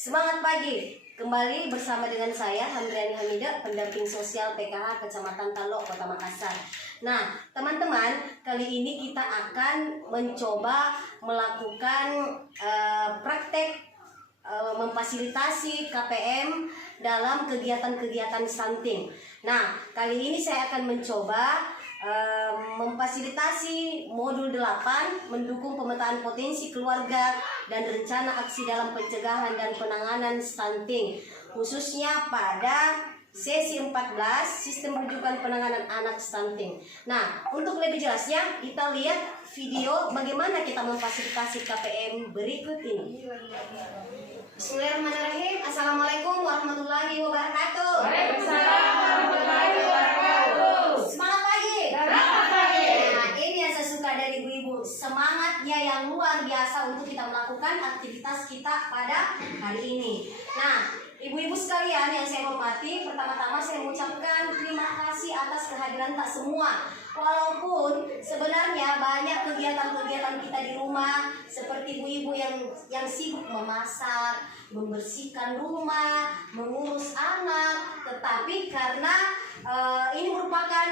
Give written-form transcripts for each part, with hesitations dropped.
Semangat pagi, kembali bersama dengan saya Handriani Hamida, pendamping sosial PKH Kecamatan Talok, Kota Makassar. Nah, teman-teman, kali ini kita akan mencoba melakukan praktek memfasilitasi KPM dalam kegiatan-kegiatan stunting. Nah, kali ini saya akan mencoba memfasilitasi modul 8 mendukung pemetaan potensi keluarga dan rencana aksi dalam pencegahan dan penanganan stunting, khususnya pada sesi 14 sistem rujukan penanganan anak stunting. Nah, untuk lebih jelasnya kita lihat video bagaimana kita memfasilitasi KPM berikut ini. Bismillahirrahmanirrahim. Assalamualaikum warahmatullahi wabarakatuh. Waalaikumsalam warahmatullahi wabarakatuh. Semangat pagi. Selamat pagi. Nah, ini yang saya suka dari ibu-ibu, semangatnya yang luar biasa untuk kita melakukan aktivitas kita pada hari ini. Nah, ibu-ibu sekalian yang saya hormati, pertama-tama saya mengucapkan terima kasih atas kehadiran tak semua. Walaupun sebenarnya banyak kegiatan-kegiatan kita di rumah, seperti ibu-ibu yang sibuk memasak, membersihkan rumah, mengurus anak, tetapi karena ini merupakan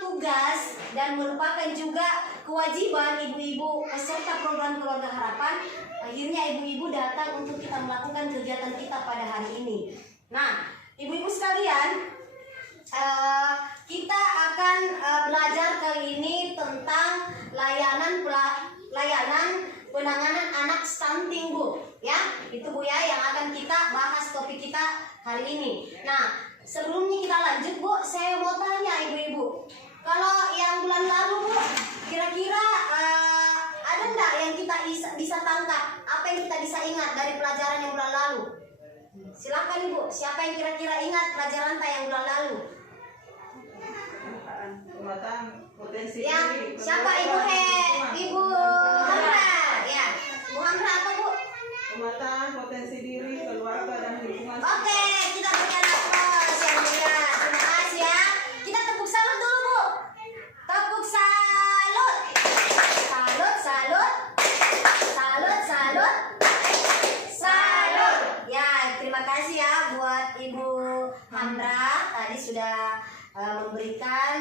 tugas dan merupakan juga kewajiban ibu-ibu peserta program Keluarga Harapan, akhirnya ibu-ibu datang untuk kita melakukan kegiatan kita pada hari ini. Nah, ibu-ibu sekalian, kita akan belajar kali ini tentang layanan penanganan anak stunting, Bu. Ya, itu Bu ya yang akan kita bahas topik kita hari ini. Nah, sebelumnya kita lanjut, Bu, saya mau tanya ibu-ibu. Kalau yang bulan lalu, Bu, kira-kira ada nggak yang kita bisa tangkap? Apa yang kita bisa ingat dari pelajaran yang bulan lalu? Silakan Ibu, siapa yang kira-kira ingat pelajaran yang bulan lalu? Pemetaan potensi Ya, diri, siapa Ibu Ibu Hamra? Ya, Bu Hamra apa Bu? pemetaan potensi diri, keluarga dan lingkungan. Oke, kita berikan aplaus yang meriah. Terima kasih ya. Kita tepuk salut dulu Bu. Tepuk salut. Salut, salut. Salut, salut. Salut. Ya, terima kasih ya buat Ibu Hamra. Tadi sudah memberikan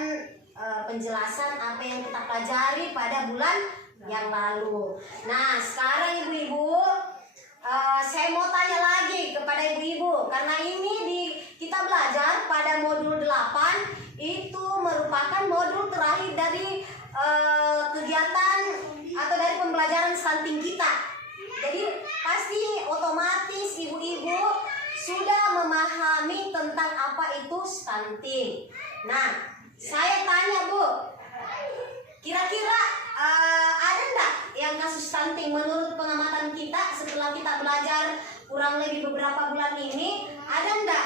penjelasan apa yang kita pelajari pada bulan yang lalu. Nah, sekarang ibu-ibu, saya mau tanya lagi kepada ibu-ibu, karena ini kita belajar pada modul 8, itu merupakan modul terakhir dari kegiatan atau dari pembelajaran stunting kita. Jadi pasti otomatis ibu-ibu sudah memahami tentang apa itu stunting. Nah, saya tanya Bu, kira-kira ada nggak yang kasus stunting menurut pengamatan kita setelah kita belajar kurang lebih beberapa bulan ini? Ada nggak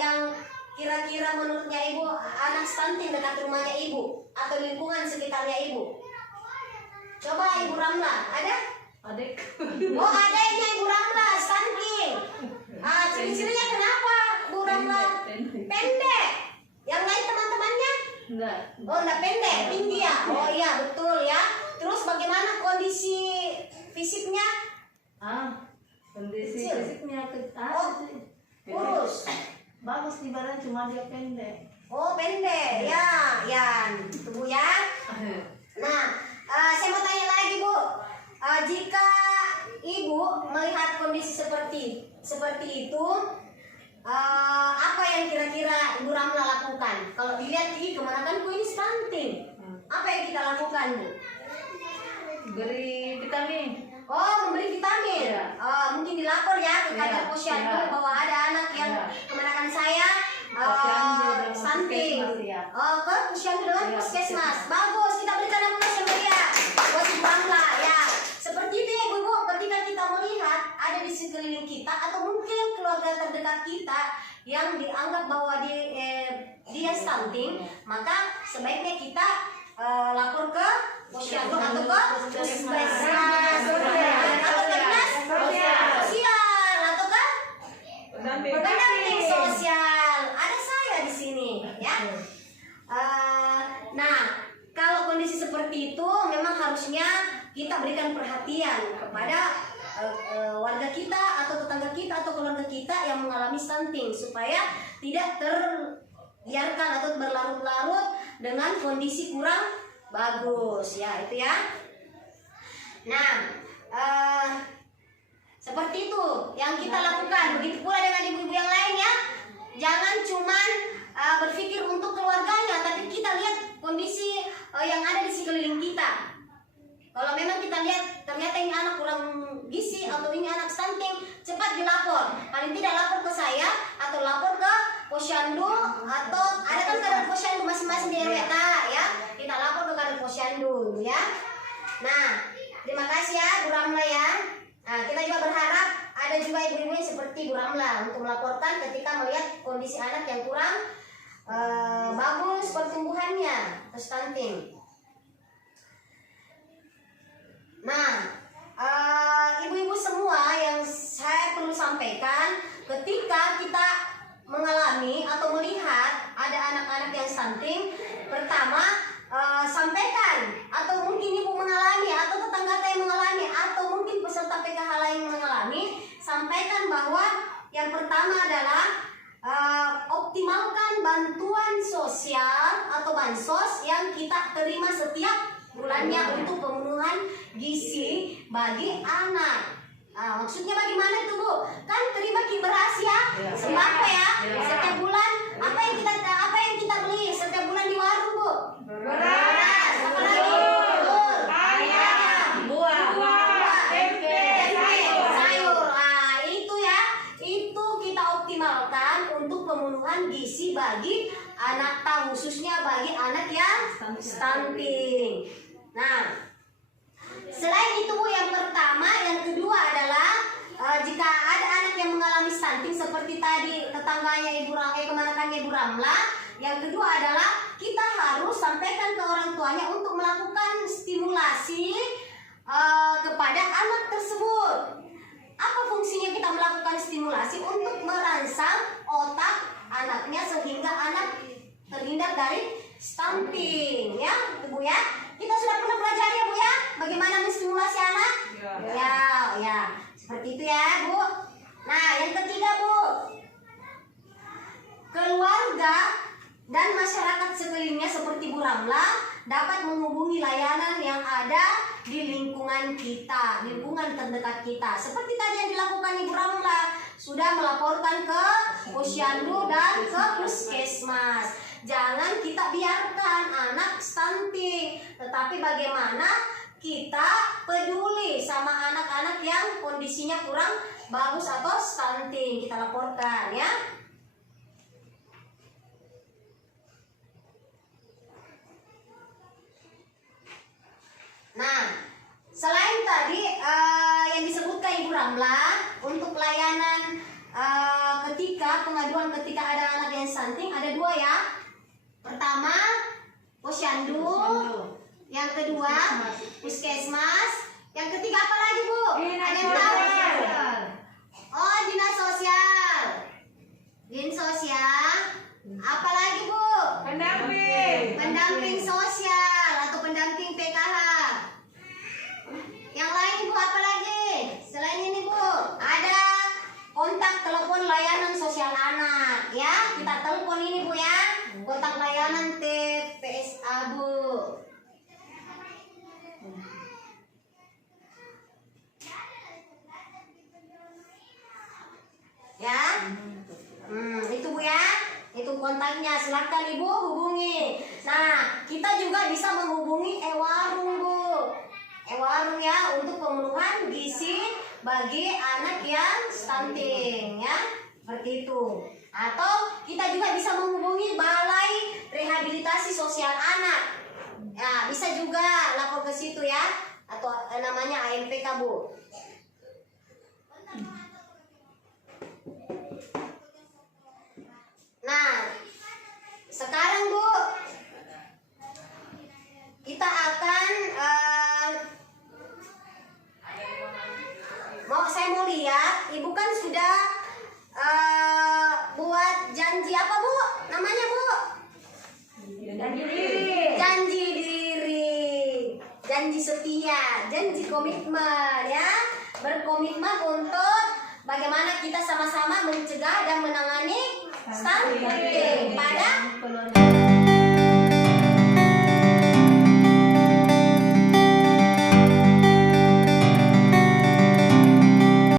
yang kira-kira menurutnya Ibu anak stunting dekat rumahnya Ibu atau lingkungan sekitarnya Ibu? Coba Ibu Ramla, ada? Adik. Oh, adanya Ibu Ramla stunting. Ciri-cirinya kenapa Bu Ramla? Pendek. Yang lain teman-temannya? Enggak. Oh, enggak pendek, tinggi ya? Oh iya, betul ya. Terus bagaimana kondisi fisiknya? Kondisi Kecil. fisiknya Oh, kurus. bagus di badan, cuma dia pendek. Oh, pendek. Ya, Yan. Tunggu ya. Nah, saya mau tanya lagi, Bu. Jika Ibu melihat kondisi seperti itu, apa yang kira-kira Ibu Ramla lakukan? Kalau dilihat ini kemana-kan ini stunting. Apa yang kita lakukan, Bu? Beri vitamin. Oh, memberi vitamin. Ya. Mungkin dilapor ya ke kantor Ya, posyandu ya. bahwa ada anak yang Ya. kemenakan saya Posyandu dengan stunting. puskesmas, ya. Ke posyandu dengan Ya, puskesmas. Bagus, kita berikan aplaus yang meriah buat Ibu Ramla ya. Seperti itu ya Ibu, ketika kita melihat ada di sekeliling kita atau mungkin keluarga terdekat kita yang dianggap bahwa dia stunting, maka sebaiknya kita lapor ke posyandu atau ke puskesmas atau ke dinas sosial atau ke pendamping sosial. Ada saya di sini ya. Nah, kalau kondisi seperti itu memang harusnya kita berikan perhatian kepada warga kita atau tetangga kita atau keluarga kita yang mengalami stunting, supaya tidak terbiarkan atau berlarut-larut dengan kondisi kurang bagus ya, itu ya. Nah, seperti itu yang kita lakukan. Begitu pula dengan ibu-ibu yang lain ya. Jangan cuman berpikir untuk keluarganya, tapi kita lihat kondisi yang ada di sekeliling kita. Kalau memang kita lihat ternyata ini anak kurang gizi atau ini anak stunting, cepat dilapor. Paling tidak lapor ke saya atau lapor ke posyandu, atau ada kan kader posyandu masing-masing di RW ya. Kita lapor ke kader posyandu ya. Nah, terima kasih ya Bu Ramla ya. Nah, kita juga berharap ada juga ibu-ibu yang seperti Bu Ramla untuk melaporkan ketika melihat kondisi anak yang kurang bagus pertumbuhannya atau stunting. Nah, ibu-ibu semua yang saya perlu sampaikan, ketika kita mengalami atau melihat ada anak-anak yang stunting, pertama sampaikan, atau mungkin ibu mengalami atau tetangga yang mengalami atau mungkin peserta PKH lain mengalami, sampaikan bahwa yang pertama adalah optimalkan bantuan sosial atau bansos yang kita terima setiap bulannya untuk pemenuhan gizi bagi anak. Maksudnya bagaimana itu Bu? Kan terima beras ya, sembako ya, setiap bulan. Apa yang kita beli setiap bulan di warung Bu? Beras. Apa lagi? Telur, ayam, buah, tempe, sayur. Itu ya, itu kita optimalkan untuk pemenuhan gizi bagi anak, khususnya bagi anak yang stunting. Nah, selain itu Bu, yang pertama, yang kedua adalah jika ada anak yang mengalami stunting seperti tadi tetangganya kemanakannya Ibu Ramla, yang kedua adalah kita harus sampaikan ke orang tuanya untuk melakukan stimulasi kepada anak tersebut. Apa fungsinya kita melakukan stimulasi? Untuk merangsang otak anaknya sehingga anak terhindar dari stunting ya, Bu ya. Kita sudah pernah belajar ya Bu ya, bagaimana menstimulasi anak? Ya, seperti itu ya Bu. Nah, yang ketiga Bu, keluarga dan masyarakat sekelilingnya seperti Bu Ramla dapat menghubungi layanan yang ada di lingkungan kita, lingkungan terdekat kita. Seperti tadi yang dilakukan Ibu Ramla, sudah melaporkan ke posyandu dan ke puskesmas. Jangan kita biarkan anak stunting, tetapi bagaimana kita peduli sama anak-anak yang kondisinya kurang bagus atau stunting, kita laporkan ya. Nah, selain tadi yang disebutkan Ibu Ramla untuk layanan ketika pengaduan ketika ada anak yang stunting, ada dua ya. Pertama posyandu, yang kedua puskesmas, yang ketiga apa lagi Bu? Ada yang tahu? Oh, dinas sosial. Dinas sosial. Apa lagi Bu? Pendamping sosial atau pendamping PKH. Yang lain Bu apa lagi? Selain ini Bu, ada kontak telepon layanan sosial anak ya. Kita telepon ini Bu ya. Kontak layanan TPSA Bu. Ya. Itu Bu ya. Itu kontaknya, silakan Ibu hubungi. Nah, kita juga bisa menghubungi e-warung Bu. E-warung ya, untuk pemenuhan gizi bagi anak yang stunting ya. Seperti itu. Atau kita juga bisa menghubungi Balai Rehabilitasi Sosial Anak. Ya, bisa juga lapor ke situ ya. Atau namanya AMPK Bu. Nah, sekarang Bu, kita akan saya mau lihat, Ibu kan sudah buat janji apa Bu? Namanya Bu? Janji diri. Janji diri, janji setia, janji komitmen ya. berkomitmen untuk bagaimana kita sama-sama mencegah dan menangani stunting pada